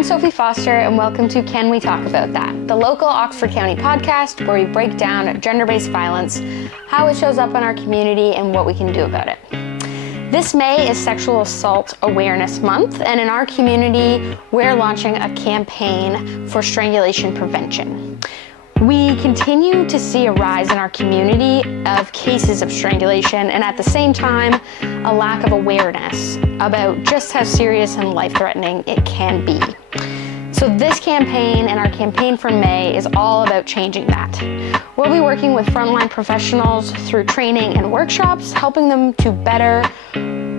I'm Sophie Foster, and welcome to Can We Talk About That, the local Oxford County podcast where we break down gender-based violence, how it shows up in our community, and what we can do about it. This May is Sexual Assault Awareness Month, and in our community, we're launching a campaign for strangulation prevention. We continue to see a rise in our community of cases of strangulation, and at the same time, a lack of awareness about just how serious and life-threatening it can be. So this campaign and our campaign for May is all about changing that. We'll be working with frontline professionals through training and workshops, helping them to better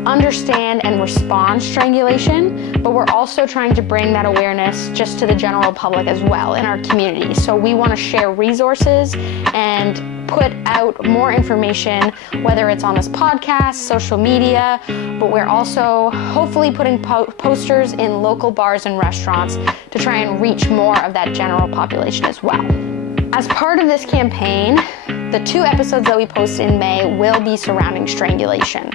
understand and respond to strangulation, but we're also trying to bring that awareness just to the general public as well in our community. So we want to share resources and put out more information, whether it's on this podcast, social media, but we're also hopefully putting posters in local bars and restaurants to try and reach more of that general population as well. As part of this campaign, the 2 episodes that we post in May will be surrounding strangulation.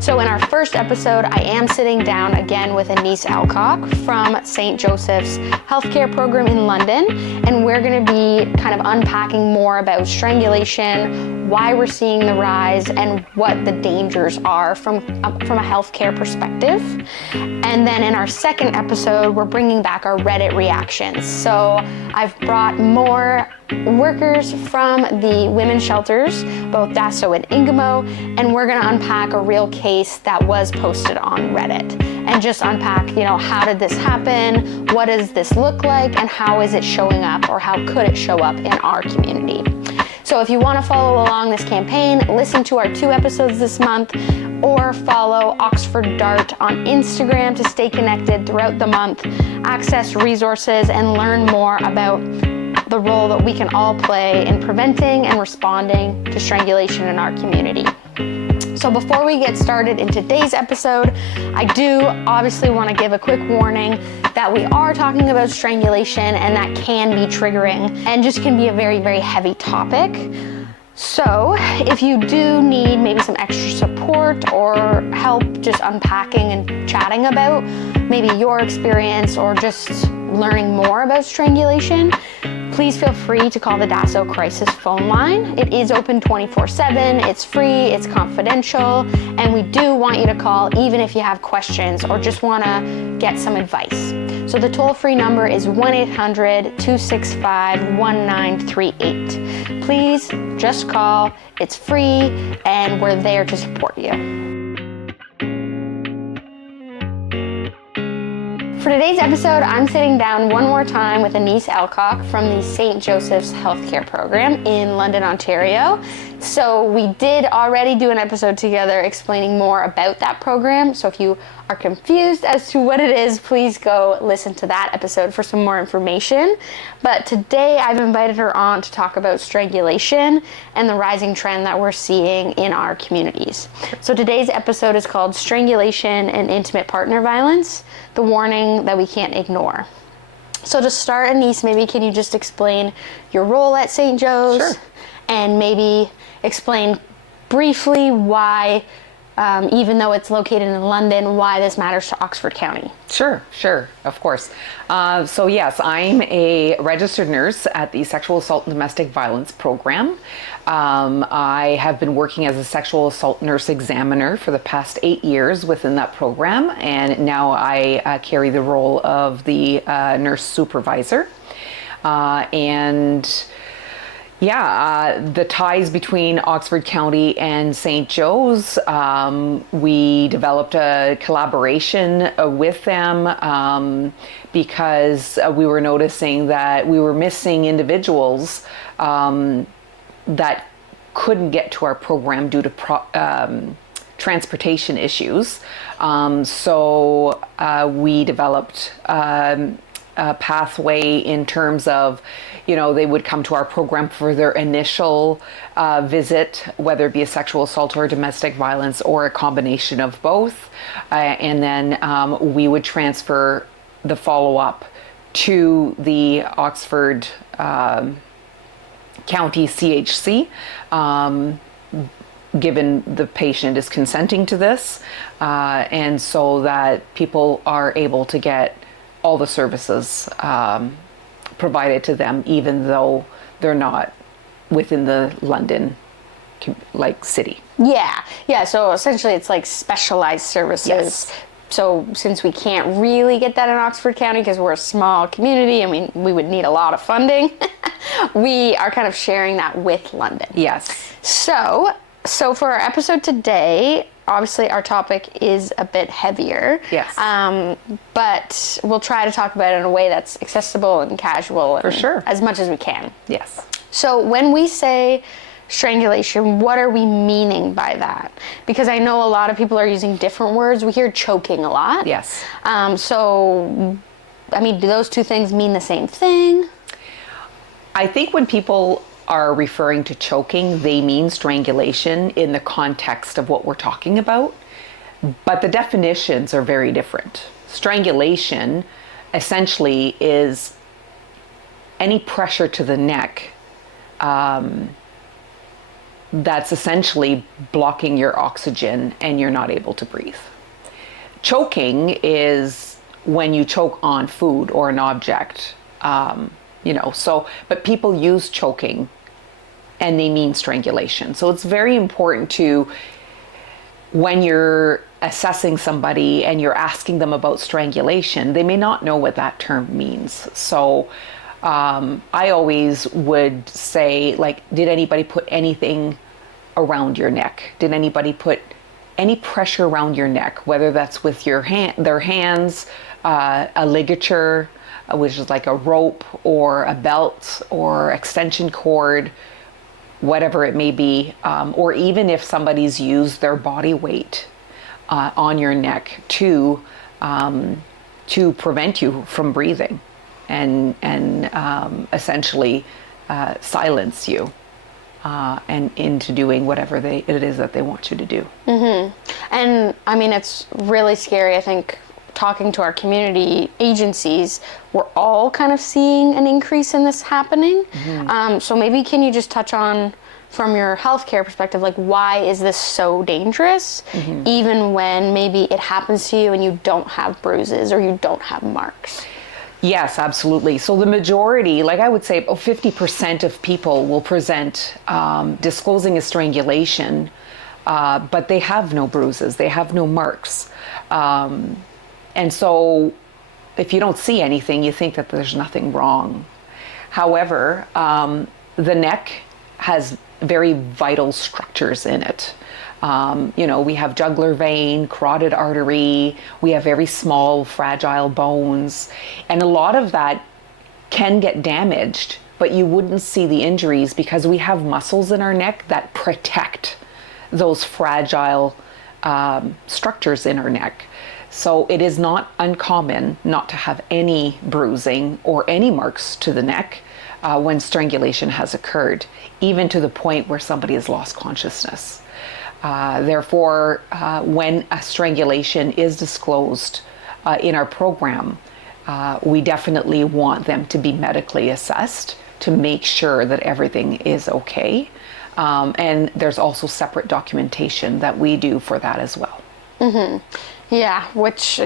So in our first episode, I am sitting down again with Annyse Alcock from St. Joseph's Healthcare Program in London, and we're going to be kind of unpacking more about strangulation, why we're seeing the rise, and what the dangers are from a healthcare perspective. And then in our second episode, we're bringing back our Reddit reactions. So I've brought more workers from the women's shelters, both Dasso and Ingamo, and we're going to unpack a real case that was posted on Reddit and just unpack, how did this happen? What does this look like? And how is it showing up, or how could it show up in our community? So if you want to follow along this campaign, listen to our 2 episodes this month, or follow Oxford Dart on Instagram to stay connected throughout the month, access resources, and learn more about the role that we can all play in preventing and responding to strangulation in our community. So before we get started in today's episode, I do obviously want to give a quick warning that we are talking about strangulation, and that can be triggering and just can be a very, very heavy topic. So if you do need maybe some extra support or help just unpacking and chatting about maybe your experience or just learning more about strangulation, please feel free to call the Dasso Crisis phone line. It is open 24/7, it's free, it's confidential, and we do want you to call even if you have questions or just want to get some advice. So the toll-free number is 1-800-265-1938. Please just call, it's free, and we're there to support you. For today's episode, I'm sitting down one more time with Annyse Alcock from the St. Joseph's Healthcare Program in London, Ontario. So we did already do an episode together explaining more about that program. So if you are confused as to what it is, please go listen to that episode for some more information. But today I've invited her on to talk about strangulation and the rising trend that we're seeing in our communities. So today's episode is called Strangulation and Intimate Partner Violence, the warning that we can't ignore. So to start, Annyse, maybe can you just explain your role at St. Joe's? Sure. And maybe explain briefly why, even though it's located in London, why this matters to Oxford County. Sure, of course. So yes, I'm a registered nurse at the Sexual Assault and Domestic Violence Program. I have been working as a sexual assault nurse examiner for the past 8 years within that program, and now I carry the role of the nurse supervisor. The ties between Oxford County and St. Joe's, we developed a collaboration with them because we were noticing that we were missing individuals that couldn't get to our program due to transportation issues. So we developed a pathway in terms of, they would come to our program for their initial visit, whether it be a sexual assault or domestic violence or a combination of both. And then we would transfer the follow-up to the Oxford County CHC, given the patient is consenting to this, and so that people are able to get all the services provided to them, even though they're not within the London city. Yeah. So essentially, it's like specialized services. Yes. So since we can't really get that in Oxford County because we're a small community, I mean, we would need a lot of funding. We are kind of sharing that with London. Yes. So for our episode today, obviously our topic is a bit heavier. Yes. But we'll try to talk about it in a way that's accessible and casual. For sure. As much as we can. Yes. So when we say strangulation, what are we meaning by that? Because I know a lot of people are using different words. We hear choking a lot. Yes. So, I mean, do those two things mean the same thing? I think when people are referring to choking, they mean strangulation in the context of what we're talking about. But the definitions are very different. Strangulation essentially is any pressure to the neck that's essentially blocking your oxygen and you're not able to breathe. Choking is when you choke on food or an object, but people use choking and they mean strangulation. So it's very important to, when you're assessing somebody and you're asking them about strangulation, they may not know what that term means. So I always would say, like, did anybody put anything around your neck? Did anybody put any pressure around your neck, whether that's with their hands, a ligature, which is like a rope or a belt or extension cord, whatever it may be, or even if somebody's used their body weight on your neck to prevent you from breathing and essentially silence you and into doing whatever it is that they want you to do. Mm-hmm. And I mean, it's really scary. I think talking to our community agencies, we're all kind of seeing an increase in this happening. Mm-hmm. So maybe can you just touch on, from your healthcare perspective, like, why is this so dangerous, mm-hmm. even when maybe it happens to you and you don't have bruises or you don't have marks? Yes, absolutely. So the majority, like I would say, 50% of people will present disclosing a strangulation, but they have no bruises, they have no marks. And so if you don't see anything, you think that there's nothing wrong. However, the neck has very vital structures in it. We have jugular vein, carotid artery, we have very small, fragile bones, and a lot of that can get damaged, but you wouldn't see the injuries because we have muscles in our neck that protect those fragile structures in our neck. So it is not uncommon not to have any bruising or any marks to the neck when strangulation has occurred, even to the point where somebody has lost consciousness. Therefore, when a strangulation is disclosed in our program, we definitely want them to be medically assessed to make sure that everything is okay. And there's also separate documentation that we do for that as well. Mm-hmm. Yeah, which,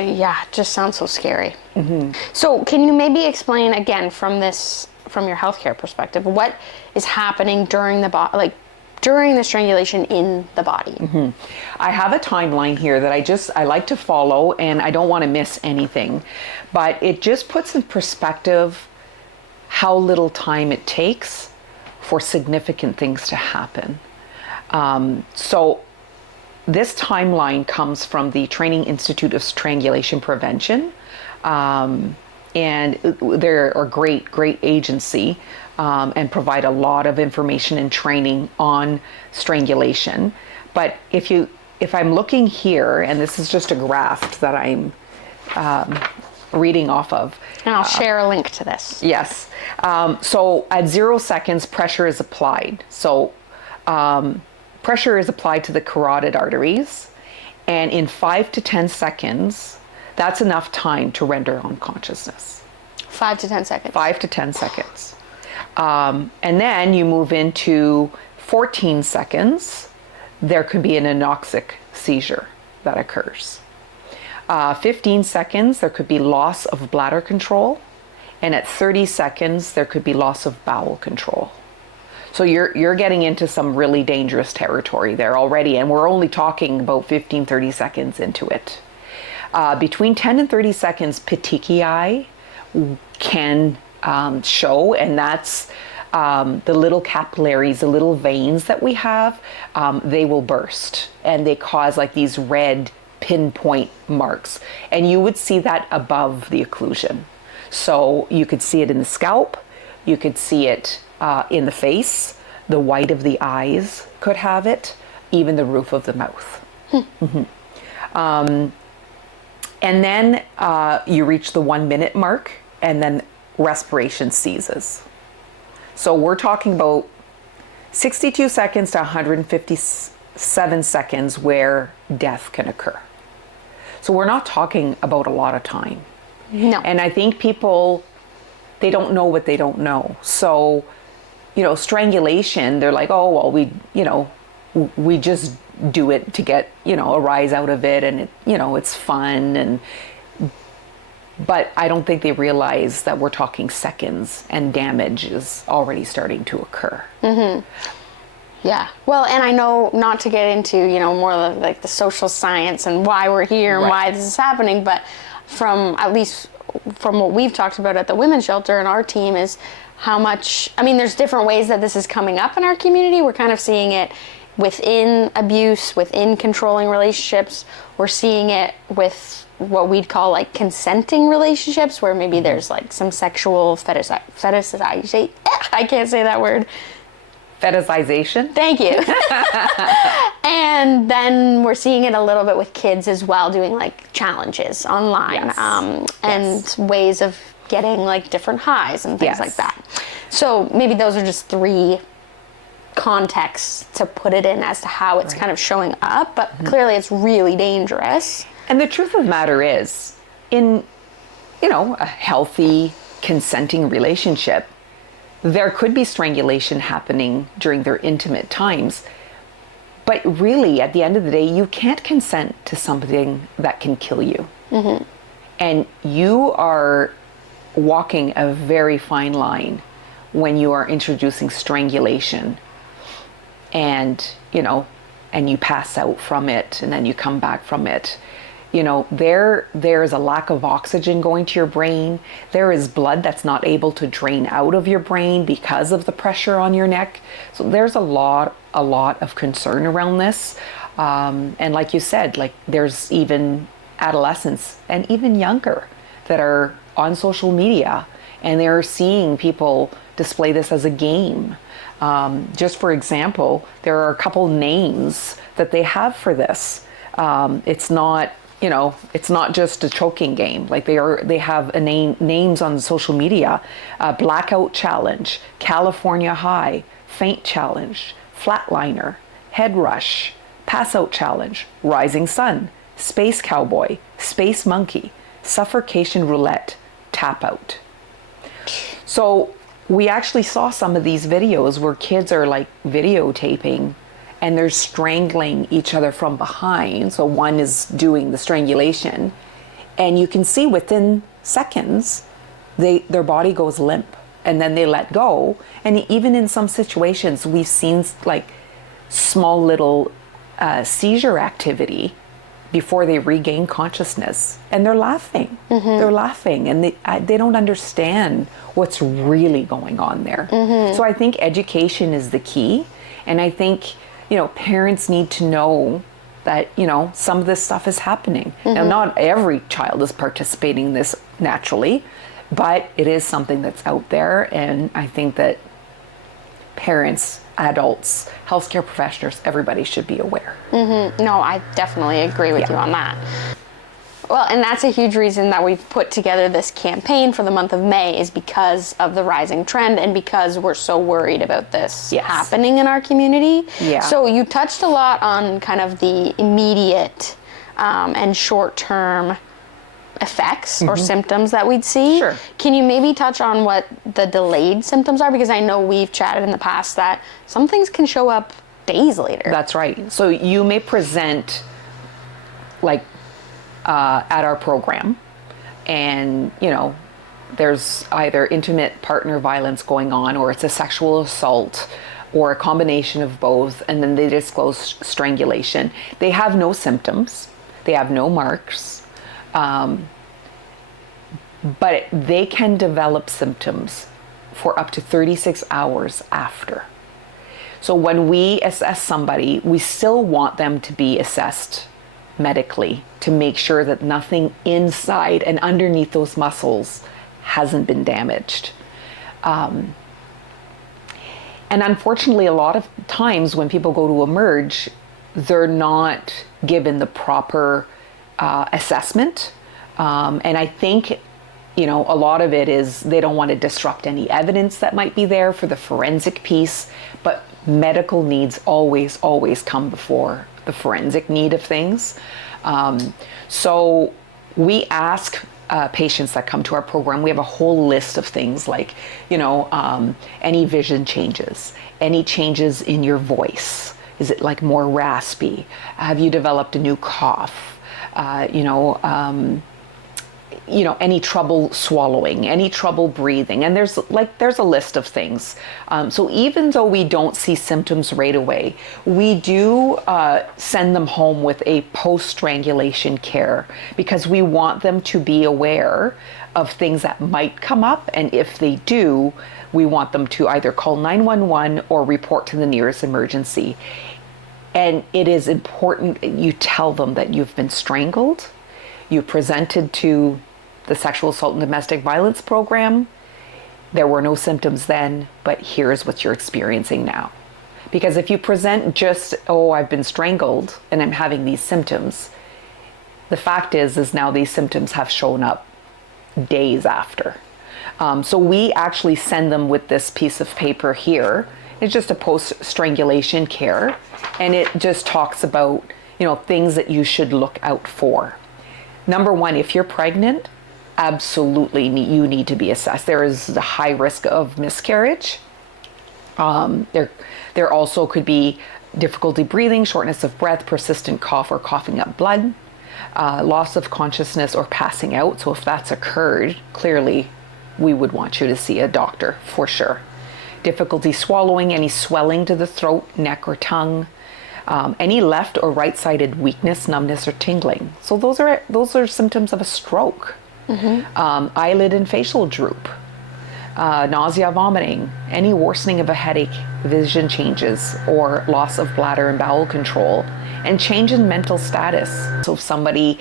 just sounds so scary. Mm-hmm. So can you maybe explain again from your healthcare perspective, what is happening during the strangulation in the body? Mm-hmm. I have a timeline here that I like to follow, and I don't want to miss anything, but it just puts in perspective how little time it takes for significant things to happen. So this timeline comes from the Training Institute of Strangulation Prevention, and they're a great agency and provide a lot of information and training on strangulation. But if I'm looking here, and this is just a graph that I'm reading off of. And I'll share a link to this. Yes. So at 0 seconds, pressure is applied. So pressure is applied to the carotid arteries, and in 5 to 10 seconds, that's enough time to render unconsciousness. 5 to 10 seconds. 5 to 10 seconds. And then you move into 14 seconds, there could be an anoxic seizure that occurs. 15 seconds, there could be loss of bladder control. And at 30 seconds, there could be loss of bowel control. So you're getting into some really dangerous territory there already. And we're only talking about 15, 30 seconds into it. Between 10 and 30 seconds, petechiae can show, and that's the little capillaries, the little veins that we have, they will burst and they cause like these red pinpoint marks. And you would see that above the occlusion. So you could see it in the scalp, you could see it in the face, the white of the eyes could have it, even the roof of the mouth. And then you reach the 1 minute mark and then respiration ceases. So we're talking about 62 seconds to 157 seconds where death can occur. So we're not talking about a lot of time. No. And I think people, they don't know what they don't know. So, strangulation, they're like, oh, well, we just do it to get, a rise out of it, and it's fun. But I don't think they realize that we're talking seconds and damage is already starting to occur. Mm-hmm. Yeah. Well, and I know not to get into, more of like the social science and why we're here and why this is happening, but at least from what we've talked about at the women's shelter and our team is how much, there's different ways that this is coming up in our community. We're kind of seeing it within abuse, within controlling relationships. We're seeing it with what we'd call like consenting relationships, where maybe there's like some sexual fetishization. I can't say that word. Fetishization. Thank you. And then we're seeing it a little bit with kids as well, doing like challenges online, and ways of getting like different highs and things like that. So maybe those are just 3 contexts to put it in as to how it's kind of showing up, but clearly it's really dangerous. And the truth of the matter is, in, a healthy, consenting relationship, there could be strangulation happening during their intimate times. But really, at the end of the day, you can't consent to something that can kill you. Mm-hmm. And you are walking a very fine line when you are introducing strangulation and, and you pass out from it and then you come back from it. There's a lack of oxygen going to your brain. There is blood that's not able to drain out of your brain because of the pressure on your neck. So there's a lot of concern around this. And like you said, like there's even adolescents and even younger that are on social media and they're seeing people display this as a game. Just for example, there are a couple names that they have for this. It's not just a choking game. Like they have names on social media: blackout challenge, California high, faint challenge, flatliner, head rush, pass out challenge, rising sun, space cowboy, space monkey, suffocation roulette, tap out. So we actually saw some of these videos where kids are like videotaping and they're strangling each other from behind. So one is doing the strangulation, and you can see within seconds, their body goes limp, and then they let go. And even in some situations, we've seen like small little seizure activity before they regain consciousness, and they're laughing. Mm-hmm. They're laughing, and they don't understand what's really going on there. Mm-hmm. So I think education is the key, and I think parents need to know that, some of this stuff is happening. Mm-hmm. Now, not every child is participating in this naturally, but it is something that's out there. And I think that parents, adults, healthcare professionals, everybody should be aware. Mm-hmm. No, I definitely agree with you on that. Well, and that's a huge reason that we've put together this campaign for the month of May, is because of the rising trend and because we're so worried about this happening in our community. Yeah. So you touched a lot on kind of the immediate and short-term effects or symptoms that we'd see. Sure. Can you maybe touch on what the delayed symptoms are? Because I know we've chatted in the past that some things can show up days later. That's right. So you may present like at our program, and there's either intimate partner violence going on, or it's a sexual assault, or a combination of both, and then they disclose strangulation. They have no symptoms, they have no marks, but they can develop symptoms for up to 36 hours after. So when we assess somebody, we still want them to be assessed medically to make sure that nothing inside and underneath those muscles hasn't been damaged. And unfortunately, a lot of times when people go to emerge, they're not given the proper assessment. And I think, a lot of it is they don't want to disrupt any evidence that might be there for the forensic piece, but medical needs always come before the forensic need of things. So we ask patients that come to our program, we have a whole list of things like, any vision changes, any changes in your voice. Is it like more raspy? Have you developed a new cough? Any trouble swallowing, any trouble breathing, and there's a list of things. So even though we don't see symptoms right away, we do send them home with a post-strangulation care, because we want them to be aware of things that might come up, and if they do, we want them to either call 911 or report to the nearest emergency. And it is important you tell them that you've been strangled, you presented to the sexual assault and domestic violence program. There were no symptoms then, but here's what you're experiencing now. Because if you present just, I've been strangled and I'm having these symptoms, the fact is now these symptoms have shown up days after. So we actually send them with this piece of paper here. It's just a post-strangulation care, and it just talks about, things that you should look out for. Number one, if you're pregnant, absolutely you need to be assessed. There is a high risk of miscarriage. There also could be difficulty breathing, shortness of breath, persistent cough or coughing up blood, loss of consciousness or passing out. So if that's occurred, clearly we would want you to see a doctor for sure. Difficulty swallowing, any swelling to the throat, neck or tongue, any left or right-sided weakness, numbness or tingling. So those are symptoms of a stroke. Eyelid and facial droop, nausea, vomiting, any worsening of a headache, vision changes, or loss of bladder and bowel control, and change in mental status. So if somebody,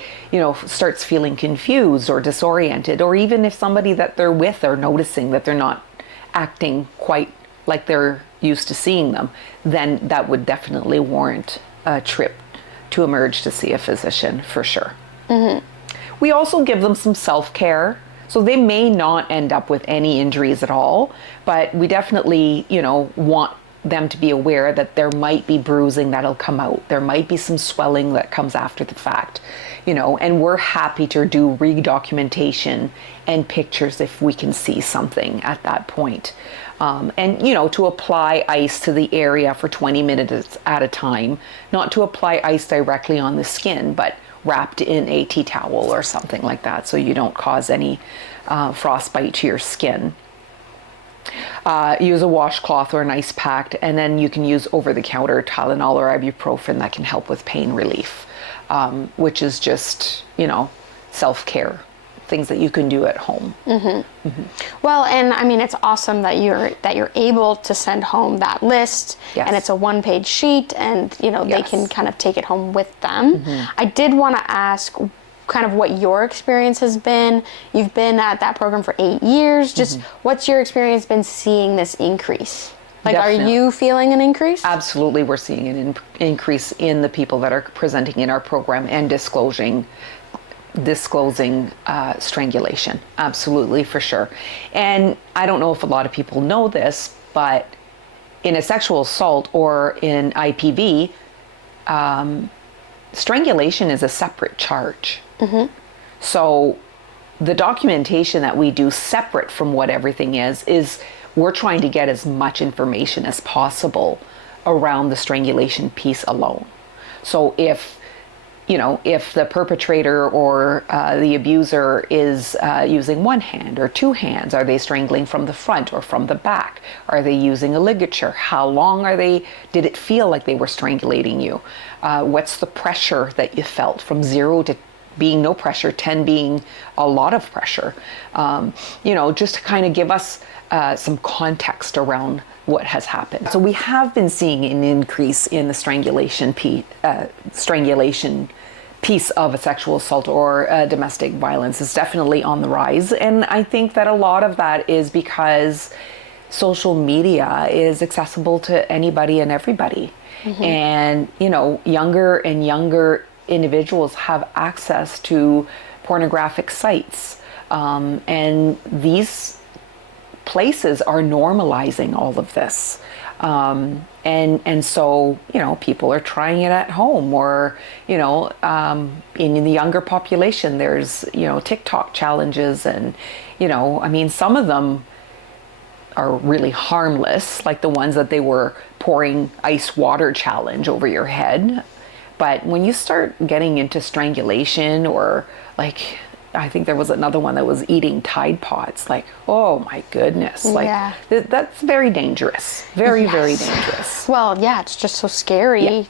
starts feeling confused or disoriented, or even if somebody that they're with are noticing that they're not acting quite like they're used to seeing them, then that would definitely warrant a trip to emerge to see a physician for sure. We also give them some self-care. So they may not end up with any injuries at all, but we definitely, want them to be aware that there might be bruising that'll come out. There might be some swelling that comes after the fact, and we're happy to do redocumentation and pictures if we can see something at that point. And, to apply ice to the area for 20 minutes at a time, not to apply ice directly on the skin, but wrapped in a tea towel or something like that, so you don't cause any frostbite to your skin. Use a washcloth or an ice pack, and then you can use over-the-counter Tylenol or ibuprofen that can help with pain relief, which is just, self-care, things that you can do at home. Well, and I mean, it's awesome that you're able to send home that list, and it's a one-page sheet, and they can kind of take it home with them. I did want to ask kind of what your experience has been. You've been at that program for 8 years. Just what's your experience been seeing this increase? Like, Definitely. Are you feeling an increase? Absolutely, we're seeing an increase in the people that are presenting in our program and disclosing strangulation. Absolutely, for sure. And I don't know if a lot of people know this, but in a sexual assault or in IPV, strangulation is a separate charge. So the documentation that we do separate from what everything is we're trying to get as much information as possible around the strangulation piece alone. So if if the perpetrator or the abuser is using one hand or two hands, are they strangling from the front or from the back? Are they using a ligature? How long did it feel like they were strangulating you? What's the pressure that you felt from 0 to being no pressure, 10 being a lot of pressure? Just to kind of give us some context around what has happened. So we have been seeing an increase in the strangulation piece of a sexual assault or domestic violence. Is definitely on the rise. And I think that a lot of that is because social media is accessible to anybody and everybody. And, younger and younger individuals have access to pornographic sites. And these places are normalizing all of this. And so, people are trying it at home, or, in the younger population, there's, TikTok challenges, and, some of them are really harmless, like the ones that they were pouring ice water challenge over your head. But when you start getting into strangulation, or like, I think there was another one that was eating Tide Pods. Like, oh my goodness. Like, that's very dangerous. Very, very dangerous. Well, yeah, it's just so scary. Yeah,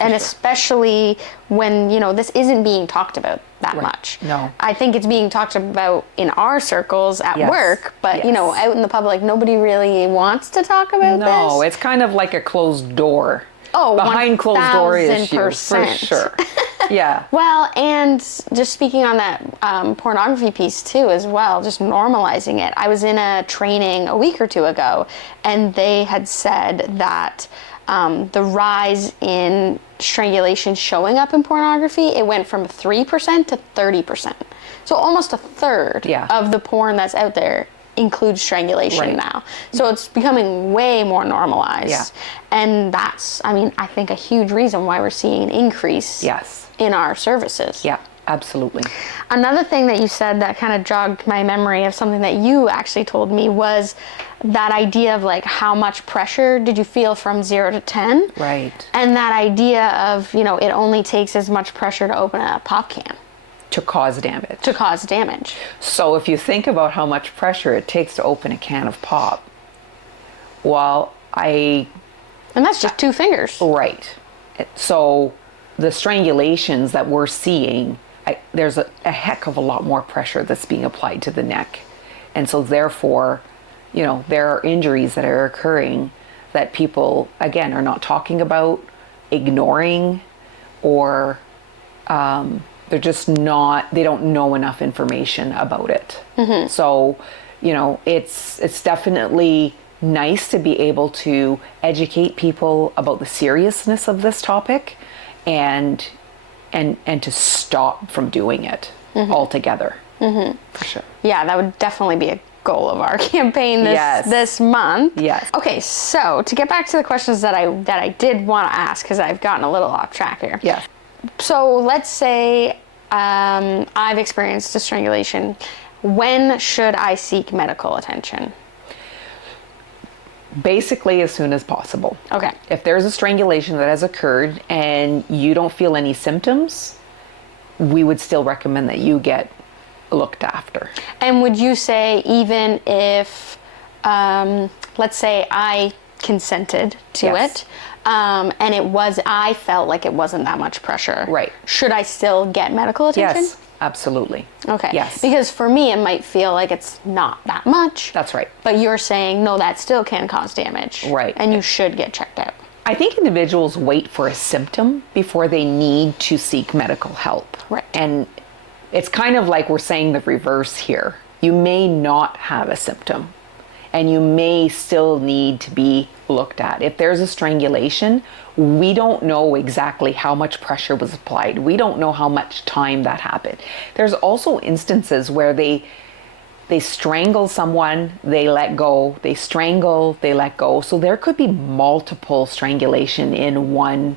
and especially when, this isn't being talked about that much. No. I think it's being talked about in our circles at work, but, out in the public, nobody really wants to talk about this. No, it's kind of like a closed door. Oh, behind closed door issue, 1000%. for sure. Yeah. Well, and just speaking on that pornography piece too, as well, just normalizing it. I was in a training a week or two ago, and they had said that the rise in strangulation showing up in pornography, it went from 3% to 30%. So almost a third of the porn that's out there includes strangulation now. So it's becoming way more normalized. Yeah. And that's, I think a huge reason why we're seeing an increase in our services. Yeah, absolutely. Another thing that you said that kind of jogged my memory of something that you actually told me was that idea of like, how much pressure did you feel from 0 to 10? Right. And that idea of, it only takes as much pressure to open a pop can. To cause damage. So if you think about how much pressure it takes to open a can of pop, and that's just 2 fingers. Right. So the strangulations that we're seeing, there's a heck of a lot more pressure that's being applied to the neck. And so therefore, there are injuries that are occurring that people, again, are not talking about, ignoring, or they're just they don't know enough information about it. So, it's definitely nice to be able to educate people about the seriousness of this topic, and to stop from doing it altogether. For sure. Yeah, that would definitely be a goal of our campaign this month. Yes. Okay, so to get back to the questions that I did want to ask, because I've gotten a little off track here. Yes. So let's say I've experienced a strangulation. When should I seek medical attention? Basically, as soon as possible. Okay. If there's a strangulation that has occurred and you don't feel any symptoms, we would still recommend that you get looked after. And would you say even if, let's say I consented to it, and I felt like it wasn't that much pressure. Right. Should I still get medical attention? Yes, absolutely. Okay. Yes. Because for me, it might feel like it's not that much. That's right. But you're saying, no, that still can cause damage. Right. And you should get checked out. I think individuals wait for a symptom before they need to seek medical help. Right. And it's kind of like we're saying the reverse here. You may not have a symptom, and you may still need to be looked at. If there's a strangulation, we don't know exactly how much pressure was applied. We don't know how much time that happened. There's also instances where they strangle someone, they let go, they strangle, they let go. So there could be multiple strangulation in one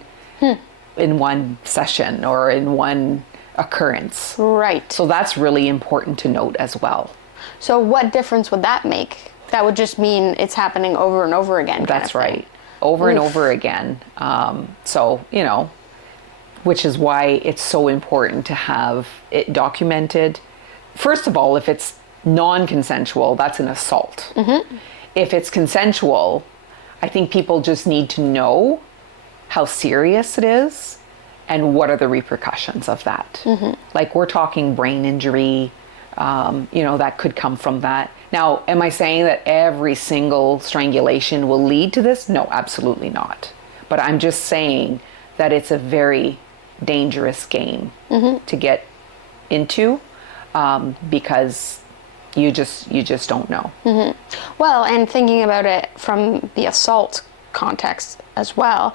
session or in one occurrence. Right. So that's really important to note as well. So what difference would that make? That would just mean it's happening over and over again. That's right. Over and over again. So, which is why it's so important to have it documented. First of all, if it's non-consensual, that's an assault. If it's consensual, I think people just need to know how serious it is and what are the repercussions of that. Like, we're talking brain injury, that could come from that. Now, am I saying that every single strangulation will lead to this? No, absolutely not. But I'm just saying that it's a very dangerous game to get into, because you just don't know. Well, and thinking about it from the assault context as well,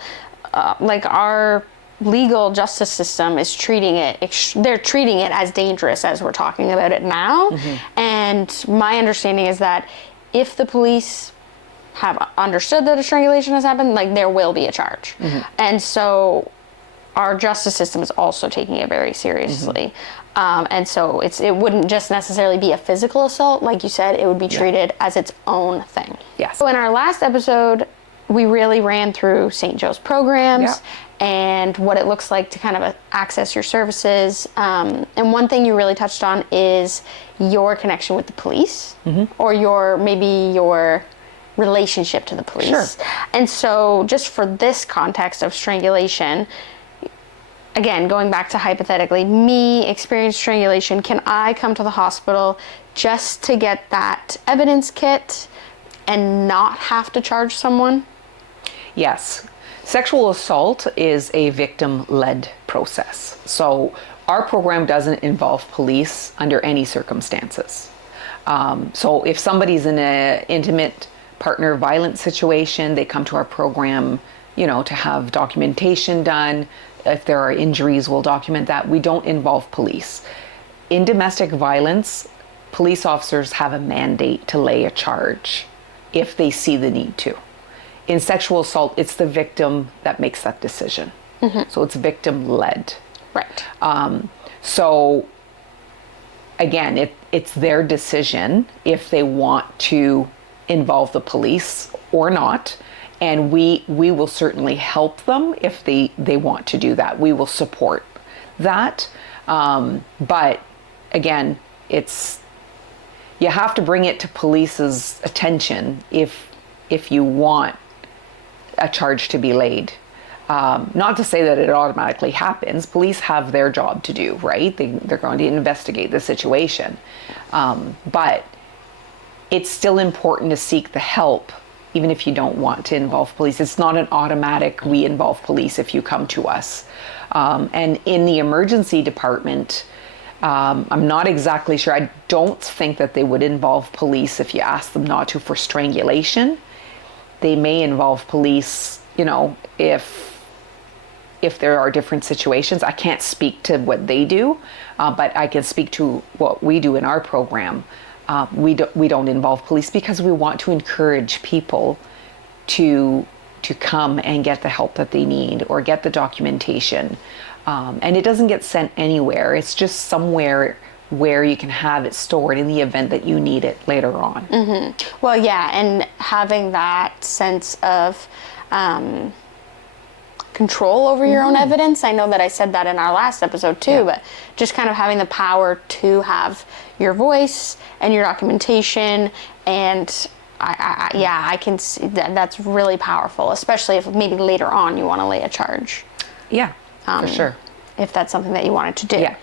like our legal justice system is treating it, they're treating it as dangerous as we're talking about it now. And my understanding is that if the police have understood that a strangulation has happened, like, there will be a charge. And so our justice system is also taking it very seriously. And so it wouldn't just necessarily be a physical assault, like you said, it would be treated as its own thing. Yes. So in our last episode, we really ran through St. Joe's programs and what it looks like to kind of access your services. And one thing you really touched on is your connection with the police, or your relationship to the police. Sure. And so just for this context of strangulation, again, going back to hypothetically, me experienced strangulation, can I come to the hospital just to get that evidence kit and not have to charge someone? Yes. Sexual assault is a victim-led process. So our program doesn't involve police under any circumstances. So if somebody's in an intimate partner violence situation, they come to our program, to have documentation done. If there are injuries, we'll document that. We don't involve police. In domestic violence, police officers have a mandate to lay a charge if they see the need to. In sexual assault, it's the victim that makes that decision. So it's victim-led. Right. So again, it's their decision if they want to involve the police or not. And we will certainly help them if they want to do that. We will support that. But again, you have to bring it to police's attention if you want a charge to be laid. Not to say that it automatically happens. Police have their job to do, right? They're going to investigate the situation. But it's still important to seek the help, even if you don't want to involve police. It's not an automatic, we involve police if you come to us. And in the emergency department, I'm not exactly sure. I don't think that they would involve police if you ask them not to for strangulation. They may involve police, if there are different situations. I can't speak to what they do, but I can speak to what we do in our program. We don't involve police because we want to encourage people to come and get the help that they need or get the documentation. And it doesn't get sent anywhere. It's just somewhere where you can have it stored in the event that you need it later on. Well, yeah, and having that sense of control over your own evidence. I know that I said that in our last episode too, but just kind of having the power to have your voice and your documentation, and I can see that that's really powerful, especially if maybe later on you want to lay a charge. Yeah, for sure. If that's something that you wanted to do. Yeah.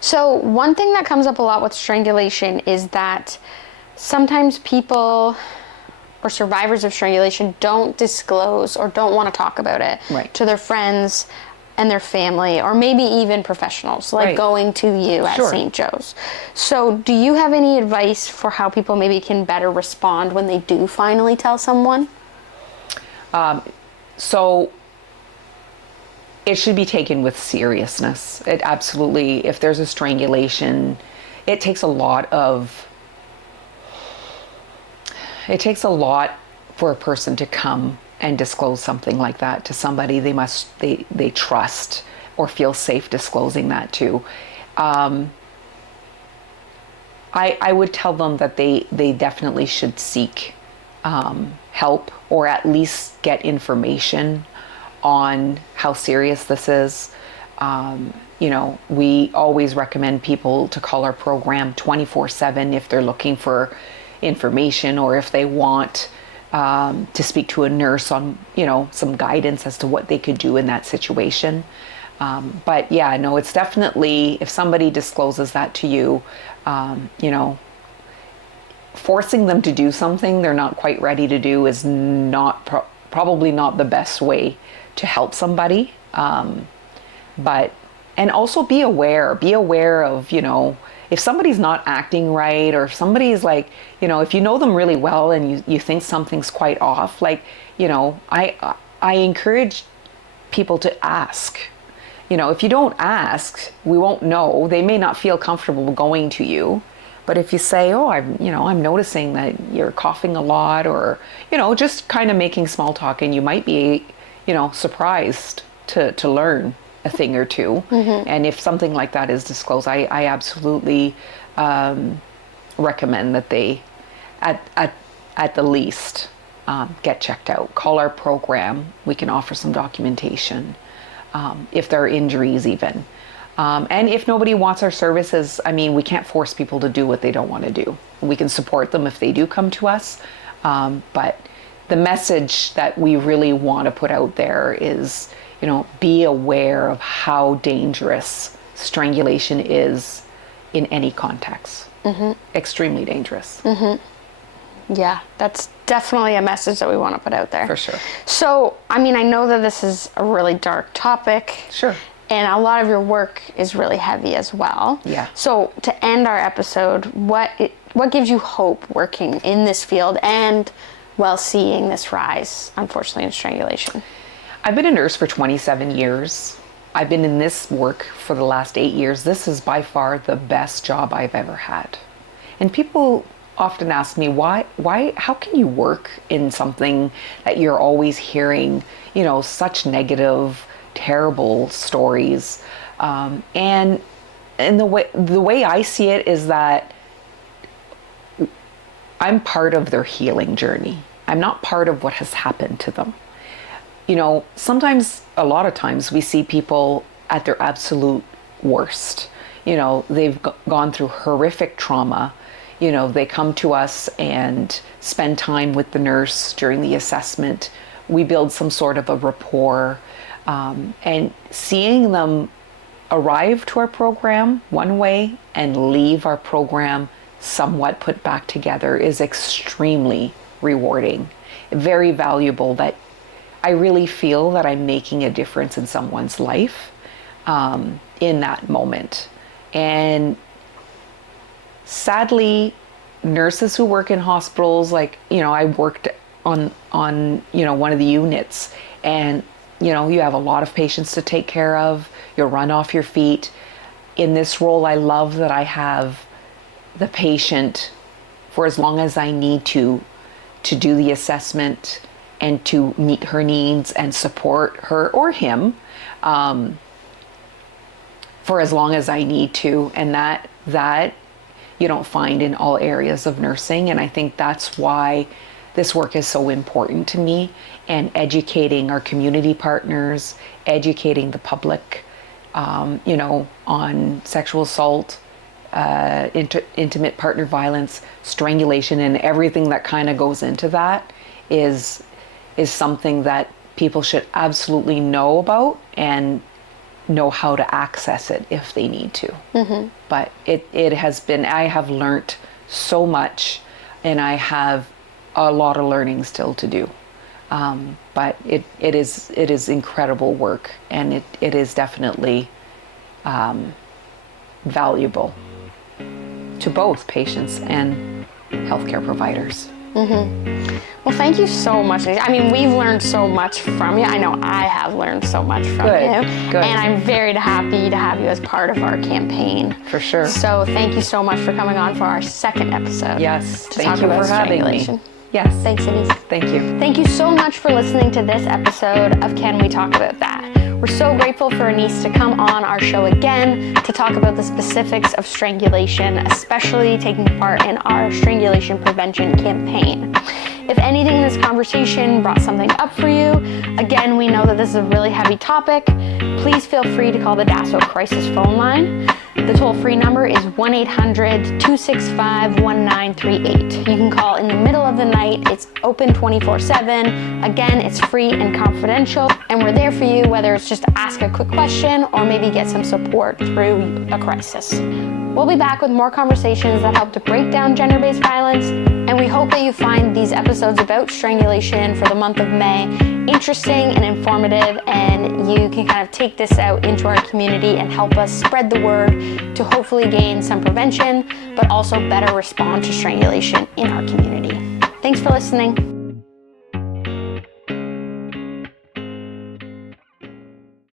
So one thing that comes up a lot with strangulation is that sometimes people or survivors of strangulation don't disclose or don't want to talk about it to their friends and their family, or maybe even professionals, like going to you at St. Joe's. So do you have any advice for how people maybe can better respond when they do finally tell someone? So it should be taken with seriousness. It absolutely, if there's a strangulation, it takes a lot for a person to come and disclose something like that to somebody they trust or feel safe disclosing that to. I would tell them that they definitely should seek help, or at least get information on how serious this is. We always recommend people to call our program 24/7 if they're looking for information or if they want to speak to a nurse on, some guidance as to what they could do in that situation. But yeah, no, it's definitely, if somebody discloses that to you, forcing them to do something they're not quite ready to do is probably not the best way to help somebody. And also be aware of, if somebody's not acting right, or if somebody's like, if you know them really well and you think something's quite off, like, I encourage people to ask. If you don't ask, we won't know. They may not feel comfortable going to you. But if you say, oh, I'm noticing that you're coughing a lot, or, just kind of making small talk, and you might be, surprised to learn a thing or two. Mm-hmm. And if something like that is disclosed, I absolutely recommend that they, at the least, get checked out. Call our program. We can offer some documentation, if there are injuries even. And if nobody wants our services, we can't force people to do what they don't want to do. We can support them if they do come to us. But the message that we really want to put out there is, be aware of how dangerous strangulation is in any context. Mm-hmm. Extremely dangerous. Mm-hmm. Yeah, that's definitely a message that we want to put out there. For sure. So, I know that this is a really dark topic. Sure. And a lot of your work is really heavy as well. Yeah. So to end our episode, what gives you hope working in this field and while seeing this rise, unfortunately, in strangulation? I've been a nurse for 27 years. I've been in this work for the last 8 years. This is by far the best job I've ever had. And people often ask me, how can you work in something that you're always hearing, such negative, terrible stories, and the way I see it is that I'm part of their healing journey. I'm not part of what has happened to them. Sometimes, a lot of times, we see people at their absolute worst. They've gone through horrific trauma. They come to us and spend time with the nurse during the assessment. We build some sort of a rapport. And seeing them arrive to our program one way and leave our program somewhat put back together is extremely rewarding, very valuable, that I really feel that I'm making a difference in someone's life in that moment. And sadly, nurses who work in hospitals, like, I worked on one of the units, and you have a lot of patients to take care of. You'll run off your feet. In this role, I love that I have the patient for as long as I need to do the assessment and to meet her needs and support her or him for as long as I need to. And that you don't find in all areas of nursing. And I think that's why this work is so important to me, and educating our community partners, educating the public, on sexual assault, intimate partner violence, strangulation, and everything that kind of goes into that is something that people should absolutely know about and know how to access it if they need to. Mm-hmm. But it has been, I have learned so much, and I have a lot of learning still to do. But it is incredible work, and it is definitely valuable to both patients and healthcare providers. Mm-hmm. Well, thank you so much. We've learned so much from you. I know I have learned so much from you. Good. And I'm very happy to have you as part of our campaign. For sure. So thank you so much for coming on for our second episode. Yes, thank you for having me. Yes. Thanks, Annyse. Thank you. Thank you so much for listening to this episode of Can We Talk About That? We're so grateful for Annyse to come on our show again to talk about the specifics of strangulation, especially taking part in our strangulation prevention campaign. If anything in this conversation brought something up for you, again, we know that this is a really heavy topic. Please feel free to call the DASO crisis phone line. The toll-free number is 1-800-265-1938. You can call in the middle of the night. It's open 24/7. Again, it's free and confidential, and we're there for you, whether it's just to ask a quick question or maybe get some support through a crisis. We'll be back with more conversations that help to break down gender-based violence, and we hope that you find these episodes about strangulation for the month of May interesting and informative, and you can kind of take this out into our community and help us spread the word to hopefully gain some prevention, but also better respond to strangulation in our community. Thanks for listening.